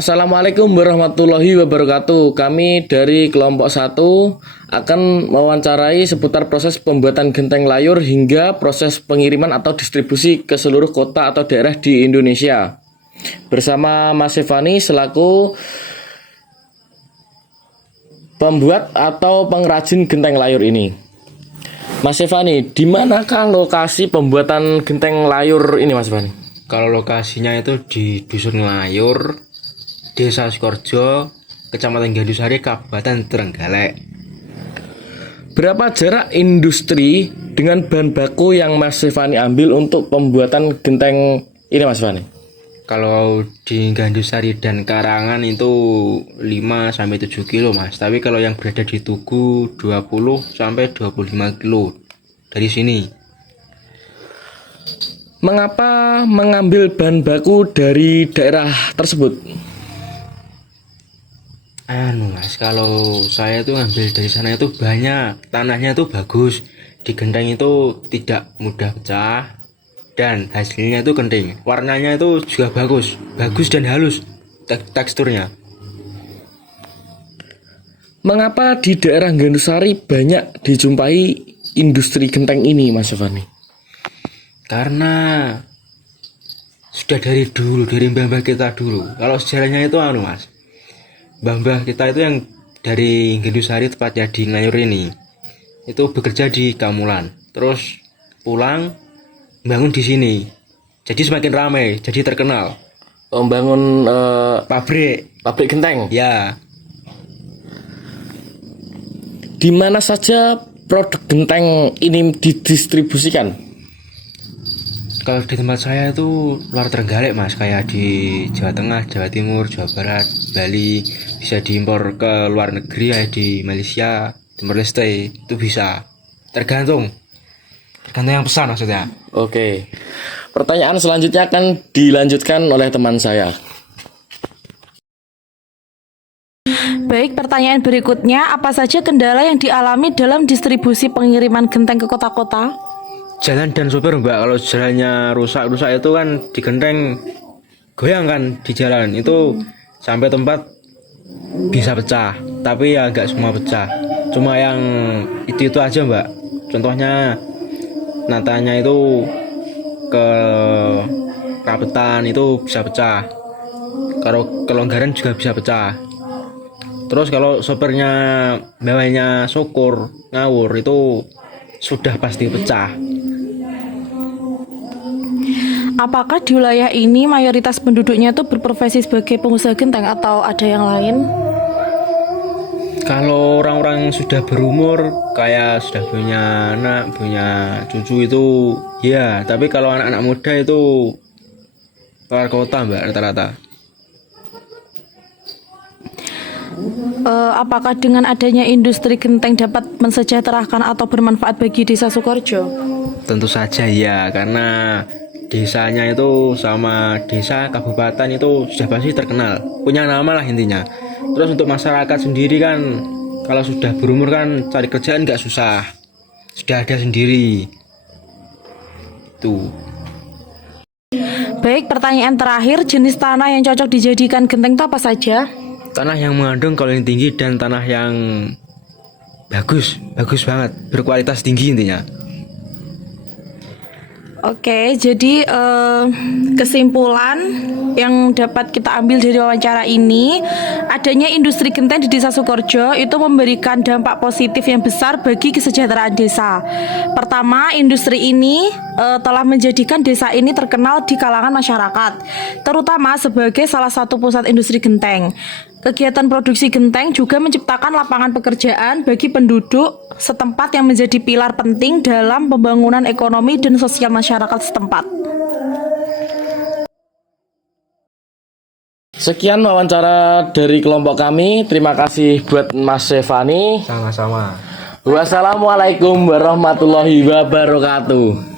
Assalamualaikum warahmatullahi wabarakatuh. Kami dari kelompok 1 akan mewawancarai seputar proses pembuatan genteng layur hingga proses pengiriman atau distribusi ke seluruh kota atau daerah di Indonesia. Bersama Mas Sefani selaku pembuat atau pengrajin genteng layur ini. Mas Sefani, di manakah lokasi pembuatan genteng layur ini, Mas Sefani? Kalau lokasinya itu di Dusun Layur, Desa Sukorejo, Kecamatan Gandusari, Kabupaten Trenggalek. Berapa jarak industri dengan bahan baku yang Mas Sefani ambil untuk pembuatan genteng ini, Mas Sefani? Kalau di Gandusari dan Karangan itu 5-7 kilo, Mas. Tapi kalau yang berada di Tugu 20-25 kilo dari sini. Mengapa mengambil bahan baku dari daerah tersebut? Mas, kalau saya tuh ngambil dari sana itu banyak, tanahnya tuh bagus, di genteng itu tidak mudah pecah, dan hasilnya itu kenting, warnanya itu juga bagus dan halus teksturnya. Mengapa di daerah Gandusari banyak dijumpai industri genteng ini, Mas Sefani? Karena sudah dari dulu, dari mbah-mbah kita dulu. Kalau sejarahnya itu Mas, mbah-mbah kita itu yang dari Gandusari tepatnya di Ngayur ini, itu bekerja di Kamulan, terus pulang bangun di sini, jadi semakin ramai, jadi terkenal. Membangun pabrik genteng. Ya. Di mana saja produk genteng ini didistribusikan? Kalau di tempat saya itu luar Trenggalek, Mas, kayak di Jawa Tengah, Jawa Timur, Jawa Barat, Bali, bisa diimpor ke luar negeri ya, di Malaysia, Timor Leste, itu bisa. Tergantung yang pesan maksudnya. Oke. Pertanyaan selanjutnya akan dilanjutkan oleh teman saya. Baik, pertanyaan berikutnya, apa saja kendala yang dialami dalam distribusi pengiriman genteng ke kota-kota? Jalan dan sopir, Mbak. Kalau jalannya rusak itu kan di genteng goyang kan di jalan, itu sampai tempat bisa pecah, tapi ya nggak semua pecah, cuma yang itu aja, Mbak. Contohnya natanya itu ke rapetan itu bisa pecah, kalau kelonggaran juga bisa pecah. Terus kalau sopirnya bawahnya syukur ngawur itu sudah pasti pecah. Apakah di wilayah ini mayoritas penduduknya itu berprofesi sebagai pengusaha genteng atau ada yang lain? Kalau orang-orang sudah berumur, kayak sudah punya anak, punya cucu itu ya, tapi kalau anak-anak muda itu luar kota, Mbak, rata-rata. Apakah dengan adanya industri genteng dapat mensejahterakan atau bermanfaat bagi Desa Sukorejo? Tentu saja ya, karena desanya itu sama desa kabupaten itu sudah pasti terkenal, punya nama lah intinya. Terus untuk masyarakat sendiri kan, kalau sudah berumur kan cari kerjaan nggak susah, sudah ada sendiri. Tuh. Baik, pertanyaan terakhir, jenis tanah yang cocok dijadikan genteng itu apa saja? Tanah yang mengandung kalori tinggi dan tanah yang bagus banget, berkualitas tinggi intinya. Oke, jadi kesimpulan yang dapat kita ambil dari wawancara ini, adanya industri genteng di Desa Sukorejo itu memberikan dampak positif yang besar bagi kesejahteraan desa. Pertama, industri ini telah menjadikan desa ini terkenal di kalangan masyarakat, terutama sebagai salah satu pusat industri genteng. Kegiatan produksi genteng juga menciptakan lapangan pekerjaan bagi penduduk setempat yang menjadi pilar penting dalam pembangunan ekonomi dan sosial masyarakat setempat. Sekian wawancara dari kelompok kami. Terima kasih buat Mas Sefani. Sama-sama. Wassalamualaikum warahmatullahi wabarakatuh.